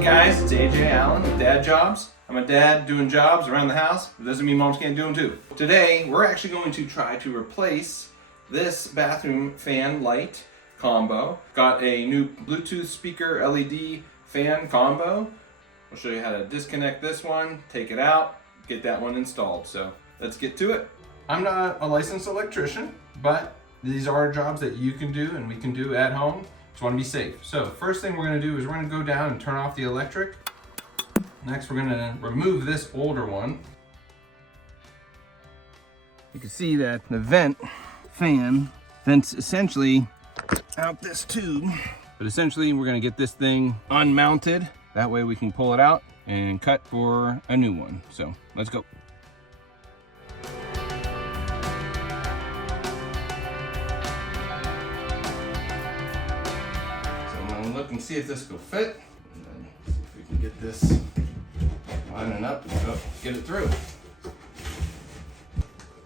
Hey guys, it's AJ Allen with Dad Jobs. I'm a dad doing jobs around the house. It doesn't mean moms can't do them too. Today, we're actually going to try to replace this bathroom fan light combo. Got a new Bluetooth speaker LED fan combo. I'll show you how to disconnect this one, take it out, get that one installed. So let's get to it. I'm not a licensed electrician, but these are jobs that you can do and we can do at home. Just want to be safe. So first thing we're going to do is we're going to go down and turn off the electric. Next we're going to remove this older one. You can see that the fan vents essentially out this tube. But essentially we're going to get this thing unmounted. That way we can pull it out and cut for a new one. So let's go. Look and see if this will fit, and then see if we can get this lining up and get it through.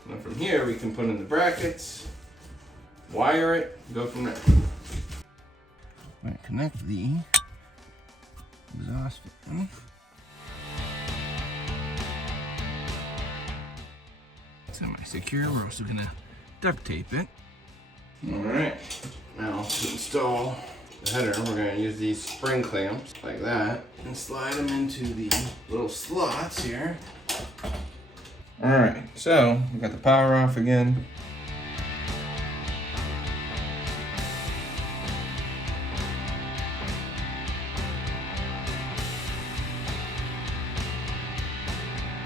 And from here we can put in the brackets, wire it, go from there. I'm going to connect the exhaust fan. Semi-secure. We're also going to duct tape it. Alright, now to install the header, we're going to use these spring clamps like that and slide them into the little slots here. Alright, so we got the power off again.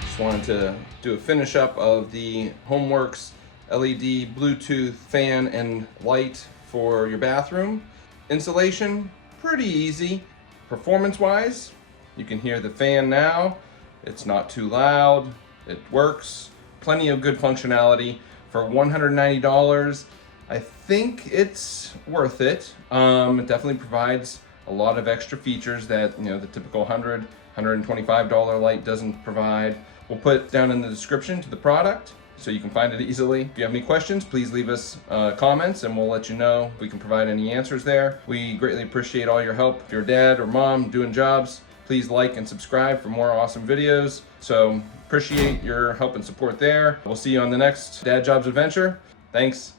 Just wanted to do a finish up of the Homewerks LED Bluetooth fan and light for your bathroom. Installation, pretty easy. Performance-wise, you can hear the fan now. It's not too loud. It works. Plenty of good functionality. For $190, I think it's worth it. It definitely provides a lot of extra features that the typical $100, $125 light doesn't provide. We'll put down in the description to the product, so you can find it easily. If you have any questions, please leave us comments and we'll let you know if we can provide any answers there. We greatly appreciate all your help. If you're a dad or mom doing jobs, please like and subscribe for more awesome videos. So appreciate your help and support there. We'll see you on the next Dad Jobs adventure. Thanks.